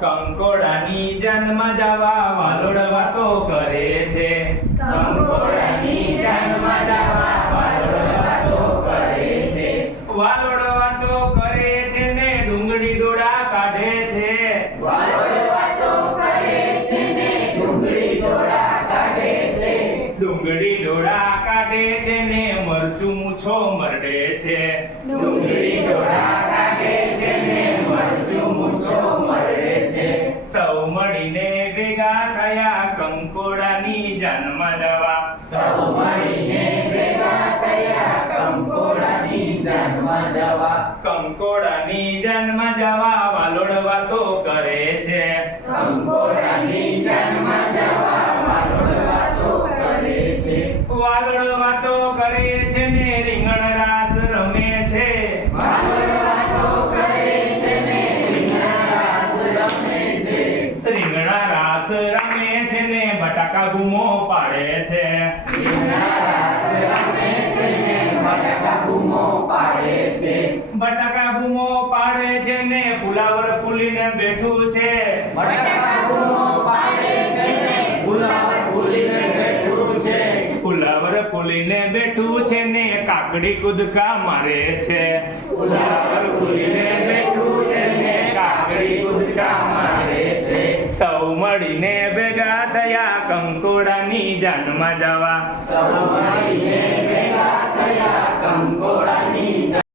કંકોડાની જન્મ જવા વાલોડ વાતો કરે છે કંકોડાની જન્મ જવા વાલોડ વાતો કરે છે. વાલોડ વાતો કરે છે ને ડુંગળી ડોળા કાઢે છે વાલોડ વાતો કરે છે ને ડુંગળી દોડા કાઢે છે. ડુંગળી દોડા કાઢે છે ને મરચું મૂછો મરડે છે ડુંગળી દોડા કાઢે છે સૌ મળીને ભેગા થયા કંકોડાની જાનમાં જવા સૌ મળીને ભેગા થયા કંકોડાની જાનમાં જવા. કંકોડાની જાનમાં જવા વાલોડ વાતો કરે છે કંકોડાની જાનમાં જવા વાલોડવા કરે છે. વાતો કરે છે ને રીંગણ રાસ રમે છે વાલોડ રાસ જેને બટાકા બૂમો પાડે છે. બટાકા બૂમો પાડે છે ને ફુલાવર ફૂલીને બેઠું છે બટાકા બૂમો પાડે છે ને ફુલાવર ફૂલીને બેઠું છે. ફુલાવર ફૂલીને બેઠું છે ને કાકડી કૂદકા મારે છે ફુલાવર ફૂલીને બેઠું સૌ મળીને ભેગા થયા કંકોડાની જાનમાં જવા. સૌ મળીને